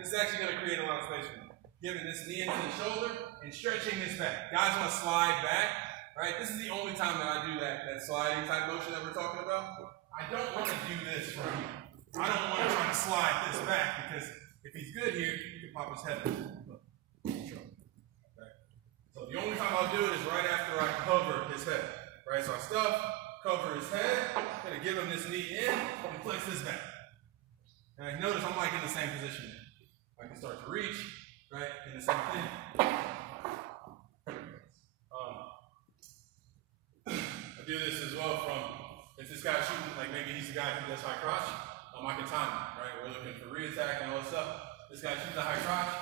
this is actually going to create a lot of space for me. Giving this knee into the shoulder and stretching this back. Guys want to slide back, right? This is the only time that I do that sliding type motion that we're talking about. I don't want to do this right here. I don't want to try to slide this back because if he's good here, he can pop his head. Okay. So the only time I'll do it is right after I cover his head. Right? So I stuff, cover his head, going to give him this knee in, and flex this back. Okay, notice I'm like in the same position. I can start to reach, right, in the same thing. I do this as well from, if this guy's shooting, like maybe he's the guy who does high crotch, I can time it, right? We're looking for re-attack and all this stuff. This guy shoots a high crotch.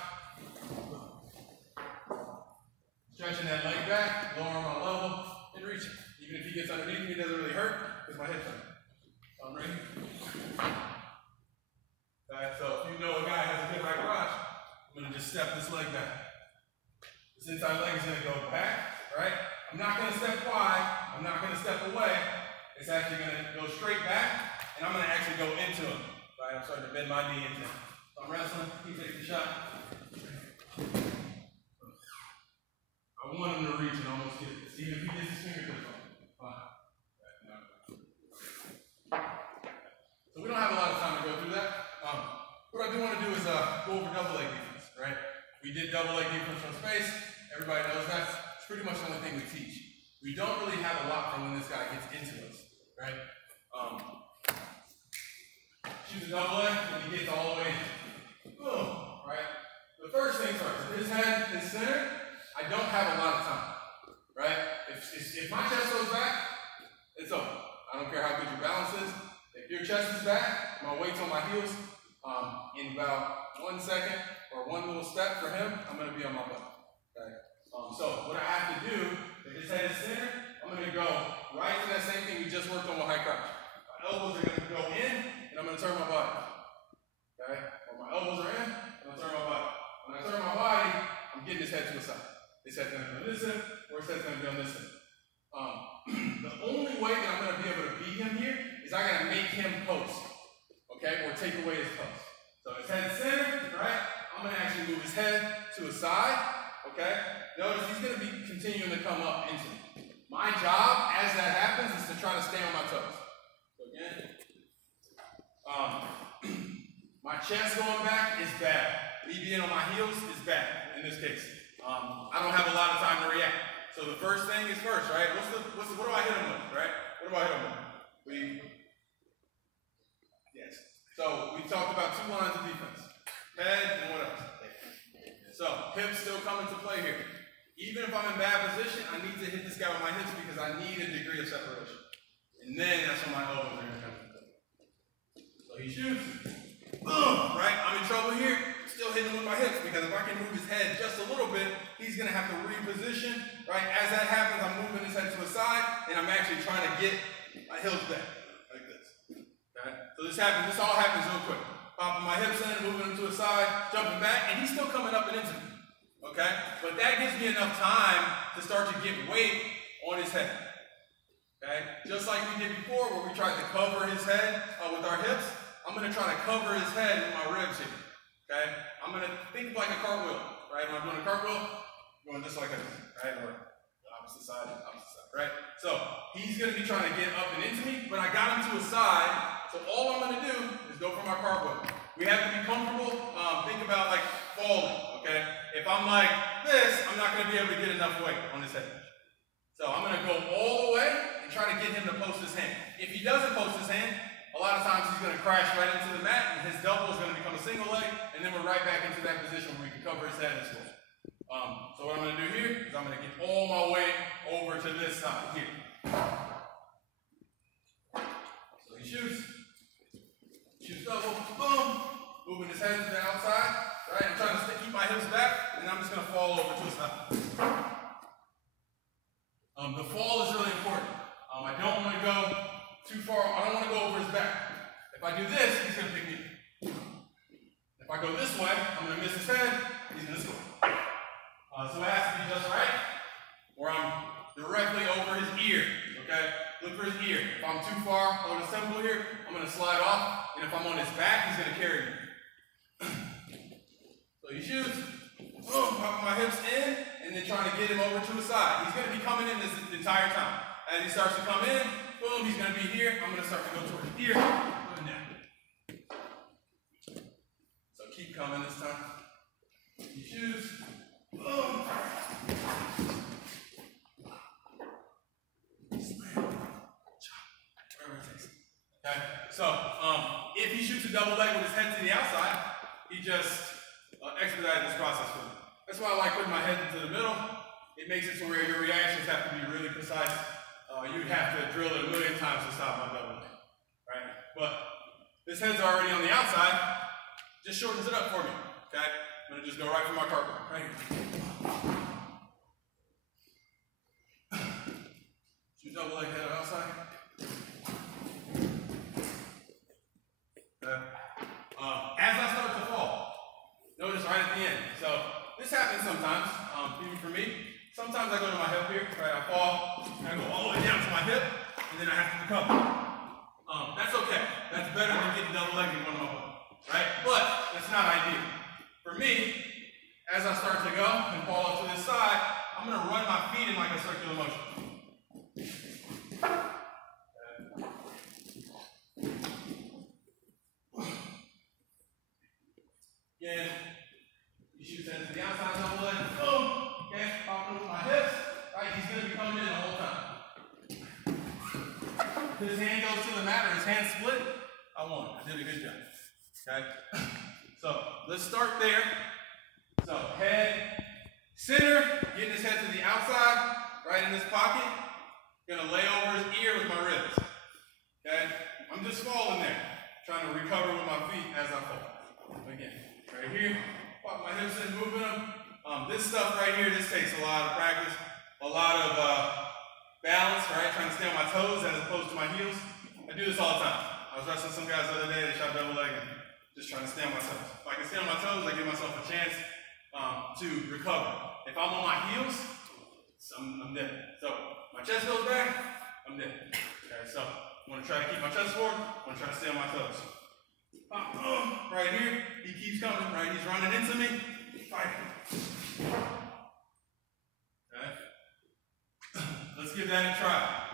Stretching that leg back, lower my level, and reaching. Even if he gets underneath me, it doesn't really hurt because my hips are. So I'm ready. Okay, so if you know a guy has a good high crotch, I'm going to just step this leg back. This inside leg is going to go back, right? I'm not going to step wide. I'm not going to step away. It's actually going to go straight back, and I'm going to actually go into him. Right? I'm starting to bend my knee into him. So I'm wrestling. He takes the shot. I want him to reach and almost get this. Even if he gets his fingertips on. Fine. So we don't have a lot of time to go through that. What I do want to do is go over double leg defense, right? We did double leg defense from space. Everybody knows that. It's pretty much the only thing we teach. We don't really have a lot from when this guy gets into us, right? Shoot the double leg and he gets all the way in. Boom, right? The first thing first, if his head is centered, I don't have a lot of time, right? If my chest goes back, it's over. I don't care how good your balance is. If your chest is back, my weight's on my heels, in about 1 second or one little step for him, I'm going to be on my butt. Okay? So what I have to do, if his head is centered, I'm going to go right to that same thing we just worked on with high crotch. My elbows are going to go in, and I'm going to turn my body. Okay? When my elbows are in, I'm going to turn my body. When I turn my body, I'm getting his head to the side. His head's going to be on this end, or his head's going to be on this end. The only way that I'm going to be able to beat him here is I got to make him post. Okay? Or take away his post. So his head's centered, right? I'm going to actually move his head to a side. Okay? Notice he's going to be continuing to come up into me. My job, as that happens, is to try to stay on my toes. So again, my chest going back is bad. Me being on my heels is bad in this case. I don't have a lot of time to react. So the first thing is first, right? What do I hit him with, right? What do I hit him with? Yes. So we talked about 2 lines of defense. Head and what else? So hips still come into play here. Even if I'm in bad position, I need to hit this guy with my hips because I need a degree of separation. And then that's when my elbows are going to come into play. So he shoots. Boom! Right? I'm in trouble here. Still hitting him with my hips because if I can move his head just a little bit, he's going to have to reposition. Right? As that happens, I'm moving his head to the side, and I'm actually trying to get my hips back like this. Okay? So this all happens real quick. Popping my hips in, moving him to the side, jumping back, and he's still coming up and into me. Okay? But that gives me enough time to start to get weight on his head. Okay? Just like we did before where we tried to cover his head with our hips, I'm going to try to cover his head with my ribs here. Okay? I'm going to think like a cartwheel. Right? When I'm doing a cartwheel, I'm going just like this. Right? Or the opposite side, right? So he's going to be trying to get up and into me, but I got him to his side. So all I'm going to do is go for my cartwheel. We have to be comfortable. Think about like falling, okay? If I'm like this, I'm not going to be able to get enough weight on this head. So I'm going to go all the way and try to get him to post his hand. If he doesn't post his hand, a lot of times he's going to crash right into the mat, and his double is going to become a single leg, and then we're right back into that position where we can cover his head as well. So what I'm going to do here is I'm going to get all my weight over to this side here. So he shoots. Shoots double. Boom. Moving his head to the outside. Right? I'm trying to keep my hips back, and I'm just going to fall over to his side. The fall is really important. I don't want to go too far. I don't want to go over his back. If I do this, he's going to pick me. If I go this way, I'm going to miss his head. He's going to score. So it has to be just right, or I'm directly over his ear, okay? Look for his ear. If I'm too far on the symbol here, I'm going to slide off, and if I'm on his back, he's going to carry me. So he shoots, boom, popping my hips in, and then trying to get him over to the side. He's going to be coming in this entire time. As he starts to come in, boom, he's going to be here. I'm going to start to go toward here, and down. So keep coming this time. He shoots, boom. Okay, so if he shoots a double leg with his head to the outside, he just expedited this process for me. That's why I like putting my head into the middle. It makes it to where your reactions have to be really precise. You'd have to drill it a million times to stop my double leg, right? But this head's already on the outside, just shortens it up for me, okay? I'm gonna just go right for my cartwheel, right here. Shoot double leg head outside. As I start to fall, notice right at the end. So this happens sometimes, even for me. Sometimes I go to my hip here, right? I fall, and I go all the way down to my hip, and then I have to recover. That's okay. That's better than getting double legged in one of my butt, right? But that's not ideal. For me, as I start to go and fall off to this side, I'm gonna run my feet in like a circular motion. Again, he shoots into the outside double leg, boom, okay, popping with my hips, right, he's going to be coming in the whole time. If his hand goes to the mat or his hand split, I won, I did a good job, okay? So, let's start there. So, head, center, getting his head to the outside, right in this pocket, gonna lay over his ear with my ribs, okay? I'm just falling there, trying to recover with my feet as I fall. Again. Right here, pop my hips in, moving them. This stuff right here, this takes a lot of practice, a lot of balance, right? Trying to stay on my toes as opposed to my heels. I do this all the time. I was wrestling some guys the other day, they shot double leg and just trying to stay on my toes. If I can stay on my toes, I give myself a chance to recover. If I'm on my heels, I'm dead. So my chest goes back, I'm dead. Okay, so I'm gonna try to keep my chest forward, I'm gonna try to stay on my toes. Right here, he keeps coming, right? He's running into me. Fight. Okay. Let's give that a try.